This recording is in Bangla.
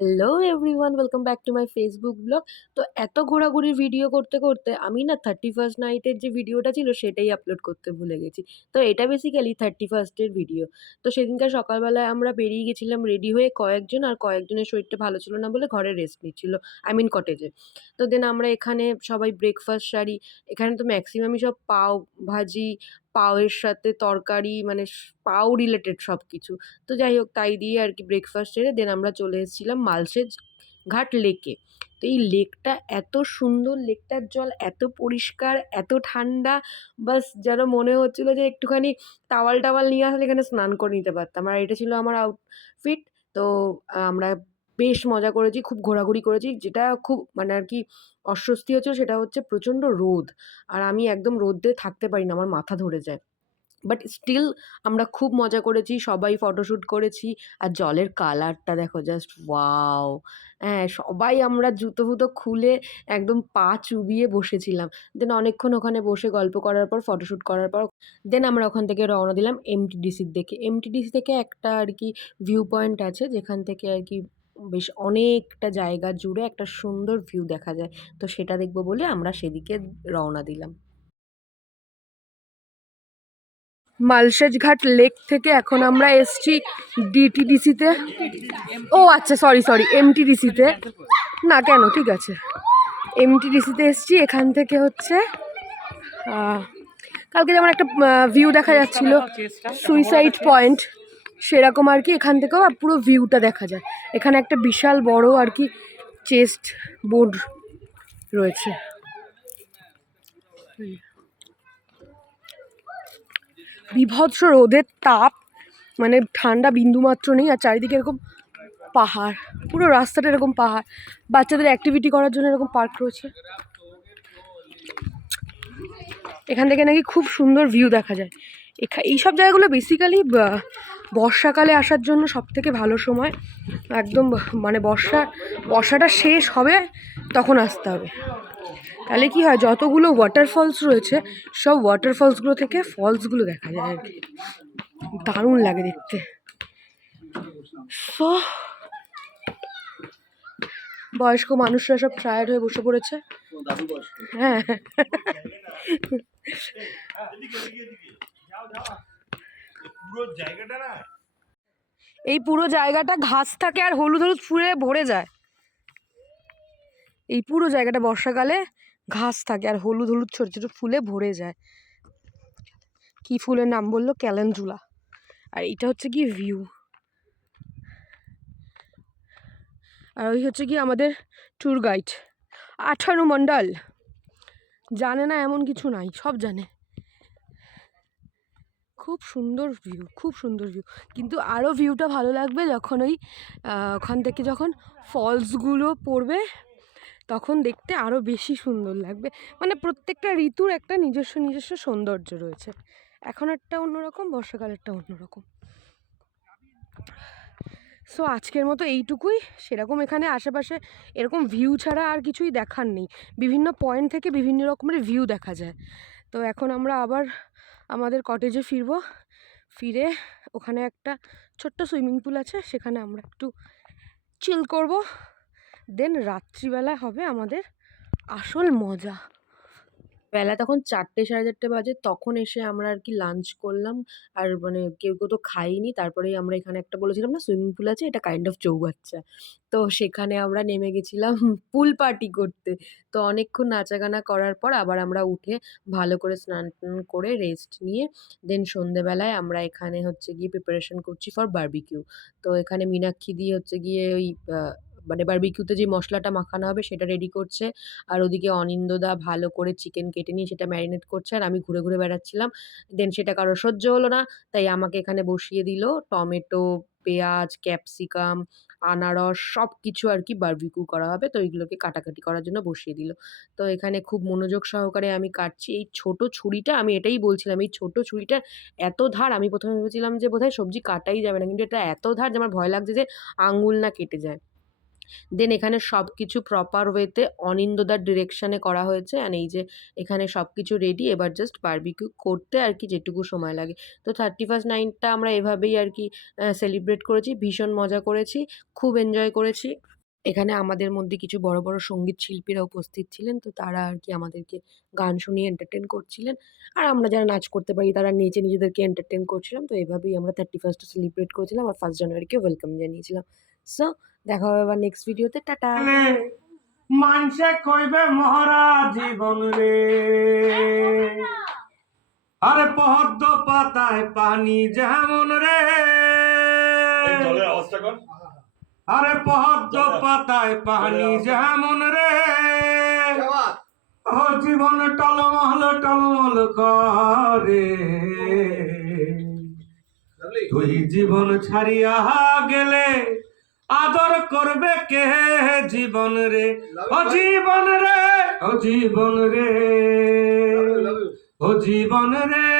Hello everyone, welcome back to my Facebook blog. তো এত ঘোরাঘুরির ভিডিও করতে করতে আমি না 31st নাইটের যে ভিডিওটা ছিল সেটাই আপলোড করতে ভুলে গেছি। তো এটা বেসিক্যালি 31st ভিডিও। তো সেদিনকার সকালবেলায় আমরা বেরিয়ে গেছিলাম রেডি হয়ে কয়েকজন, আর কয়েকজনের শরীরটা ভালো ছিল না বলে ঘরে রেস্ট নিচ্ছিল, আই মিন কটেজে। তো দেন আমরা এখানে সবাই ব্রেকফাস্ট সারি। এখানে তো ম্যাক্সিমামই সব পাও ভাজি, পাওয়ের সাথে তরকারি, মানে পাও রিলেটেড সব কিছু। তো যাই হোক, তাই দিয়ে আর কি ব্রেকফাস্ট সেরে দেন আমরা চলে এসেছিলাম মালসেজ ঘাট লেকে। তো এই লেকটা এত সুন্দর, লেকটার জল এত পরিষ্কার, এত ঠান্ডা, বাস যেন মনে হচ্ছিল যে একটুখানি টাওয়াল টাওয়াল নিয়ে আসলে এখানে স্নান করে নিতে পারতাম। আর এটা ছিল আমার আউটফিট। তো আমরা বেশ মজা করেছি, খুব ঘোরাঘুরি করেছি। যেটা খুব মানে আর কি অস্বস্তি হচ্ছিল সেটা হচ্ছে প্রচণ্ড রোদ। আর আমি একদম রোদে থাকতে পারি না, আমার মাথা ধরে যায়। বাট স্টিল আমরা খুব মজা করেছি, সবাই ফটোশ্যুট করেছি। আর জলের কালারটা দেখো, জাস্ট ওয়াও! হ্যাঁ, সবাই আমরা জুতো ফুতো খুলে একদম পা চুবিয়ে বসেছিলাম। দেন অনেকক্ষণ ওখানে বসে গল্প করার পর, ফটোশ্যুট করার পর দেন আমরা ওখান থেকে রওনা দিলাম এমটিডিসির দিকে। এমটিডিসি থেকে একটা আর কি ভিউ পয়েন্ট আছে, যেখান থেকে আর কি বেশ অনেকটা জায়গা জুড়ে একটা সুন্দর ভিউ দেখা যায়। তো সেটা দেখব বলে আমরা সেদিকে রওনা দিলাম। মালসেজ ঘাট লেক থেকে এখন আমরা এসছি ডিটিডিসিতে। ও আচ্ছা, সরি সরি, এমটিডিসিতে। না কেন, ঠিক আছে, এমটিডিসিতে এসছি। এখান থেকে হচ্ছে কালকে যেমন একটা ভিউ দেখা যাচ্ছিল সুইসাইড পয়েন্ট, সেরকম আর কি এখান থেকেও পুরো ভিউটা দেখা যায়। এখানে একটা বিশাল বড় আর কি চেস্ট বোর্ড রয়েছে। বিভৎস রোদের তাপ, মানে ঠান্ডা বিন্দুমাত্র নেই। আর চারিদিকে এরকম পাহাড়, পুরো রাস্তাটা এরকম পাহাড়। বাচ্চাদের অ্যাক্টিভিটি করার জন্য এরকম পার্ক রয়েছে। এখান থেকে নাকি খুব সুন্দর ভিউ দেখা যায়। এইসব জায়গাগুলো বেসিক্যালি বর্ষাকালে আসার জন্য সব থেকে ভালো সময়। একদম মানে বর্ষাটা শেষ হবে তখন আসতে হবে। তাহলে কি হয়, যতগুলো ওয়াটারফলস রয়েছে সব ওয়াটারফলসগুলো থেকে ফলসগুলো দেখা যায় আর কি। দারুণ লাগে দেখতে। সো বয়স্ক মানুষরা সব টায়ার্ড হয়ে বসে পড়েছে। হ্যাঁ, এই পুরো জায়গাটা ঘাস থাকে আর হলুদ হলুদ ফুলে ভরে যায়। এই পুরো জায়গাটা বর্ষাকালে ঘাস থাকে আর হলুদ হলুদ ছোট ছোট ফুলে ভরে যায়। কি ফুলের নাম বললো? ক্যালেন্ডুলা। আর এটা হচ্ছে কি ভিউ। আর ওই হচ্ছে কি আমাদের ট্যুর গাইড আঠারু মণ্ডল। জানে না এমন কিছু নাই, সব জানে। খুব সুন্দর ভিউ, খুব সুন্দর ভিউ। কিন্তু আরও ভিউটা ভালো লাগবে যখন ওই ওখান থেকে যখন ফলসগুলো পড়বে, তখন দেখতে আরও বেশি সুন্দর লাগবে। মানে প্রত্যেকটা ঋতুর একটা নিজস্ব নিজস্ব সৌন্দর্য রয়েছে। এখন একটা অন্যরকম, বর্ষাকালেরটা অন্যরকম। সো আজকের মতো এইটুকুই। সেরকম এখানে আশেপাশে এরকম ভিউ ছাড়া আর কিছুই দেখার নেই। বিভিন্ন পয়েন্ট থেকে বিভিন্ন রকমের ভিউ দেখা যায়। তো এখন আমরা আবার আমাদের কটেজে ফিরবো। ফিরে ওখানে একটা ছোট্ট সুইমিং পুল আছে, সেখানে আমরা একটু চিল করব। দেন রাত্রিবেলা হবে আমাদের আসল মজা। বেলা তখন 4টে 4:30 বাজে। তখন এসে আমরা আর কি লাঞ্চ করলাম। আর মানে কেউ কেউ তো খাইনি। তারপরেই আমরা এখানে একটা বলেছিলাম না সুইমিং পুল আছে, এটা কাইন্ড অফ চৌবাচ্চা। তো সেখানে আমরা নেমে গেছিলাম পুল পার্টি করতে। তো অনেকক্ষণ নাচাগানা করার পর আবার আমরা উঠে ভালো করে স্নান টান করে রেস্ট নিয়ে দেন সন্ধেবেলায় আমরা এখানে হচ্ছে গিয়ে প্রিপারেশন করছি ফর বারবিকিউ। তো এখানে মীনাক্ষী দিয়ে হচ্ছে গিয়ে ওই মানে বারবিকিউতে যে মশলাটা মাখানো হবে সেটা রেডি করছে। আর ওদিকে অনিন্দদা ভালো করে চিকেন কেটে নিয়ে সেটা ম্যারিনেট করছে, আর আমি ঘুরে ঘুরে বেড়াচ্ছিলাম। দেন সেটা কারোর সহ্য হলো না, তাই আমাকে এখানে বসিয়ে দিল টমেটো, পেঁয়াজ, ক্যাপসিকাম, আনারস সব কিছু আর কি বারবিকিউ করা হবে। তো এইগুলোকে কাটাকাটি করার জন্য বসিয়ে দিল। তো এখানে খুব মনোযোগ সহকারে আমি কাটছি। এই ছোট ছুরিটা, আমি এটাই বলছিলাম, এই ছোট ছুরিটার এত ধার, আমি প্রথমে ভেবেছিলাম যে বোধহয় সবজি কাটাই যাবে না, কিন্তু এটা এত ধার যে আমার ভয় লাগছে যে আঙুল না কেটে যায়। দেন এখানে সব কিছু প্রপার ওয়েতে অনিন্দদার ডিরেকশানে করা হয়েছে। অ্যান্ড এই যে এখানে সব কিছু রেডি, এবার জাস্ট বারবিকিউ করতে আর কি যেটুকু সময় লাগে। তো 31st নাইটটা আমরা এভাবেই আর কি সেলিব্রেট করেছি, ভীষণ মজা করেছি, খুব এনজয় করেছি। এখানে আমাদের মধ্যে কিছু বড়, বড় সঙ্গীত শিল্পীরা উপস্থিত ছিলেন। তো তারা আর কি আমাদেরকে গান শুনিয়ে এন্টারটেইন করছিলেন। আর আমরা যারা নাচ করতে পারি তারা নেচে নিজেদেরকে এন্টারটেইন করছিলাম। তো এভাবেই আমরা 31st সেলিব্রেট করেছিলাম আর 1st জানুয়ারিকে ওয়েলকাম জানিয়েছিলাম। সো দেখা হবে আবার নেক্সট ভিডিওতে। টাটা। মানসে কইবে মহারা জীবন রে, আরে পদ্ম পাতায় পানি যেমন রে, আরে পদ্ম পাতায় পানি যেমন রে, ও জীবন টলমল টলমল করে, তুই জীবন ছাড়িয়া গেলে আদর করবে কে জীবন রে, ও জীবন রে, ও জীবন রে, ও জীবন রে।